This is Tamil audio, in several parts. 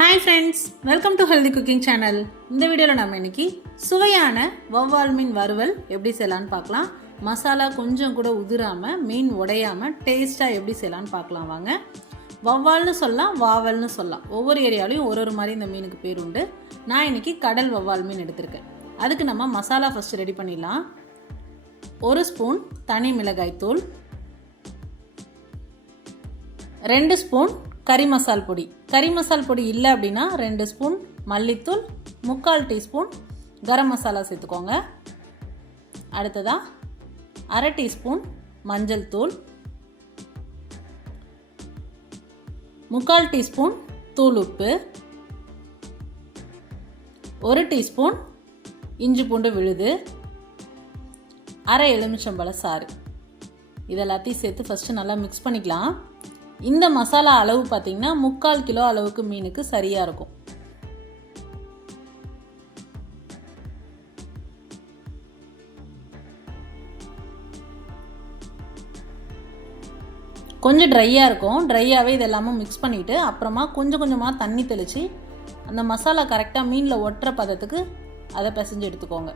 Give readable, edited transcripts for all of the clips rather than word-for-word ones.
Hi friends, welcome to Healthy Cooking Channel. இந்த வீடியோல நாம இன்னைக்கு சுவையான வவ்வால் மீன் வறுவல் எப்படி செய்யலாம்னு பார்க்கலாம். மசாலா கொஞ்சம் கூட உதிராம மீன் உடையாம டேஸ்டா எப்படி செய்யலாம்னு பார்க்கலாம் வாங்க. வவ்வால்னு சொல்லலாம், வாவல்னு சொல்லலாம். ஒவ்வொரு ஏரியாலயும் ஒரு மாதிரி இந்த மீனுக்கு பேர் உண்டு. நான் இன்னைக்கு கடல் வவ்வால் மீன் எடுத்துர்க்கேன். அதுக்கு நம்ம மசாலா ஃபர்ஸ்ட் ரெடி பண்ணிடலாம். 1 ஸ்பூன் தனி மிளகாய் தூள், 2 ஸ்பூன் கறி மசால் பொடி. கறி மசால் பொடி இல்லை அப்படின்னா 2 ஸ்பூன் மல்லித்தூள், 3/4 டீஸ்பூன் கரம் மசாலா சேர்த்துக்கோங்க. அடுத்ததாக 1/2 டீஸ்பூன் மஞ்சள் தூள், 3/4 டீஸ்பூன் தூள் உப்பு, 1 டீஸ்பூன் இஞ்சி பூண்டு விழுது, 1/2 எலுமிச்சம்பழ சாறு. இதெல்லாத்தையும் சேர்த்து ஃபஸ்ட்டு நல்லா மிக்ஸ் பண்ணிக்கலாம். இந்த மசாலா அளவு பார்த்திங்கன்னா 3/4 கிலோ அளவுக்கு மீனுக்கு சரியாக இருக்கும். கொஞ்சம் ட்ரையாக இருக்கும். ட்ரையாகவே இதெல்லாமும் மிக்ஸ் பண்ணிவிட்டு அப்புறமா கொஞ்சம் கொஞ்சமாக தண்ணி தெளித்து அந்த மசாலா கரெக்டாக மீனில் ஒட்டுற பதத்துக்கு அதை பிசைஞ்சு எடுத்துக்கோங்க.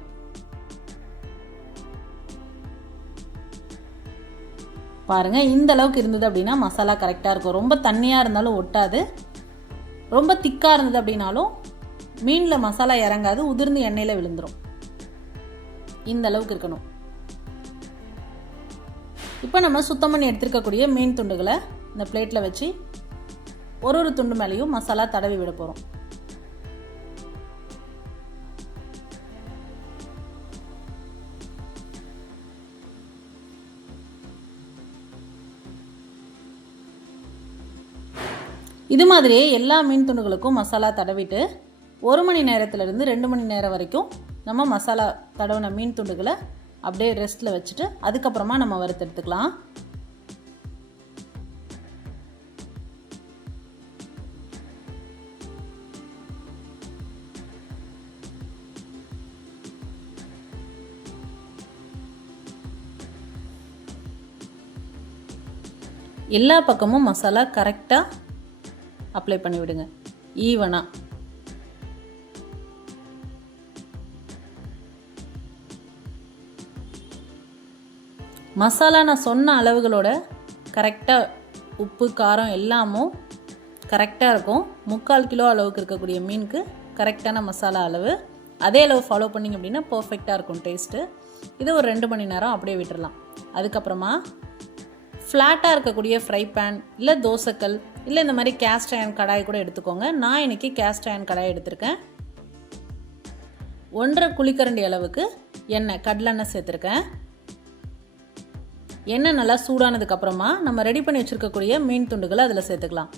பாருங்கள், இந்த அளவுக்கு இருந்தது அப்படின்னா மசாலா கரெக்டாக இருக்கும். ரொம்ப தண்ணியாக இருந்தாலும் ஒட்டாது, ரொம்ப திக்காக இருந்தது அப்படின்னாலும் மீனில் மசாலா இறங்காது, உதிர்ந்து எண்ணெயில் விழுந்துடும். இந்த அளவுக்கு இருக்கணும். இப்போ நம்ம சுத்தம் பண்ணி எடுத்துருக்கக்கூடிய மீன் துண்டுகளை இந்த பிளேட்டில் வச்சு ஒரு துண்டு மேலேயும் மசாலா தடவி விட போகிறோம். இது மாதிரியே எல்லா மீன் துண்டுகளுக்கும் மசாலா தடவிட்டு 1 மணி நேரத்திலிருந்து 2 மணி நேரம் வரைக்கும் நம்ம மசாலா தடவின மீன் துண்டுகளை அப்படியே ரெஸ்ட்டில் வச்சுட்டு அதுக்கப்புறமா நம்ம வறுத்தெடுத்துக்கலாம். எல்லா பக்கமும் மசாலா கரெக்டாக அப்ளை பண்ணி விடுங்க, ஈவனாக. மசாலா நான் சொன்ன அளவுகளோட கரெக்டாக உப்பு காரம் எல்லாமும் கரெக்டாக இருக்கும். 3/4 கிலோ அளவுக்கு இருக்கக்கூடிய மீனுக்கு கரெக்டான மசாலா அளவு. அதே அளவு ஃபாலோ பண்ணிங்க அப்படின்னா பர்ஃபெக்டாக இருக்கும் டேஸ்ட்டு. இது ஒரு 2 மணி நேரம் அப்படியே விட்டுடலாம். அதுக்கப்புறமா ஃப்ளாட்டாக இருக்கக்கூடிய ஃப்ரை பேன் இல்லை தோசைக்கல் இல்லை இந்த மாதிரி கேஸ்ட் அயர்ன் கடாய் கூட எடுத்துக்கோங்க. நான் இன்றைக்கி கேஸ்ட் அயர்ன் கடாய் எடுத்திருக்கேன். 1.5 குழிக்கரண்டி அளவுக்கு எண்ணெய், கடலெண்ணெய் சேர்த்துருக்கேன். எண்ணெய் நல்லா சூடானதுக்கப்புறமா நம்ம ரெடி பண்ணி வச்சுருக்கக்கூடிய மீன் துண்டுகளை அதில் சேர்த்துக்கலாம்.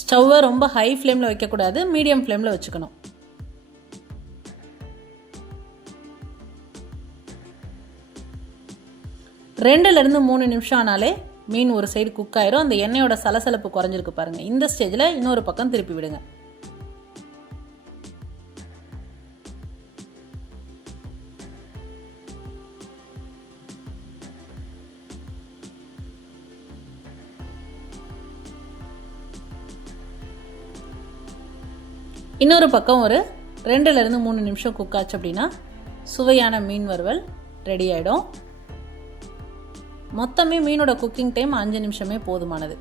ஸ்டவ்வை ரொம்ப ஹை ஃப்ளேமில் வைக்கக்கூடாது, மீடியம் ஃப்ளேமில் வச்சுக்கணும். ரெண்டுலேருந்து 3 நிமிஷம் ஆனாலே மீன் ஒரு சைடு குக் ஆயிரும். அந்த எண்ணெயோட சலசலப்பு குறைஞ்சிருக்கு பாருங்கள். இந்த ஸ்டேஜில் இன்னொரு பக்கம் திருப்பி விடுங்க. இன்னொரு பக்கம் ஒரு 2லேருந்து 3 நிமிஷம் குக் ஆச்சு அப்படின்னா சுவையான மீன் வறுவல் ரெடி ஆகிடும். மொத்தமே மீனோட குக்கிங் டைம் 5 நிமிஷமே போதுமானது.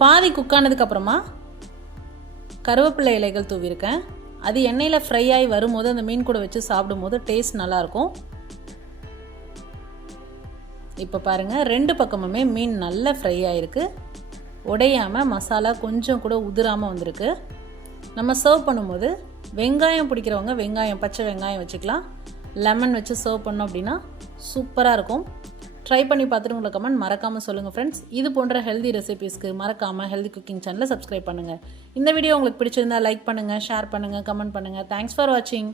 பாதி குக் ஆனதுக்கப்புறமா கருவேப்பிலை இலைகள் தூவிருக்கேன். அது எண்ணெயில் ஃப்ரை ஆகி வரும்போது அந்த மீன் கூட வச்சு சாப்பிடும்போது டேஸ்ட் நல்லாயிருக்கும். இப்போ பாருங்கள், 2 பக்கமுமே மீன் நல்லா ஃப்ரை ஆகிருக்கு. உடையாமல் மசாலா கொஞ்சம் கூட உதிராமல் வந்திருக்கு. நம்ம சர்வ் பண்ணும்போது வெங்காயம் பிடிக்கிறவங்க வெங்காயம், பச்சை வெங்காயம் வச்சுக்கலாம். லெமன் வச்சு சர்வ் பண்ணோம் அப்படின்னா சூப்பராக இருக்கும். ட்ரை பண்ணி பார்த்துட்டு உங்களை கமெண்ட் மறக்காமல் சொல்லுங்கள் ஃப்ரெண்ட்ஸ். இது போன்ற ஹெல்தி ரெசிபீஸ்க்கு மறக்காமல் ஹெல்தி குக்கிங் சேனலை சப்ஸ்கிரைப் பண்ணுங்கள். இந்த வீடியோ உங்களுக்கு பிடிச்சிருந்தா லைக் பண்ணுங்கள், ஷேர் பண்ணுங்கள், கமெண்ட் பண்ணுங்கள். தேங்க்ஸ் ஃபார் வாட்சிங்.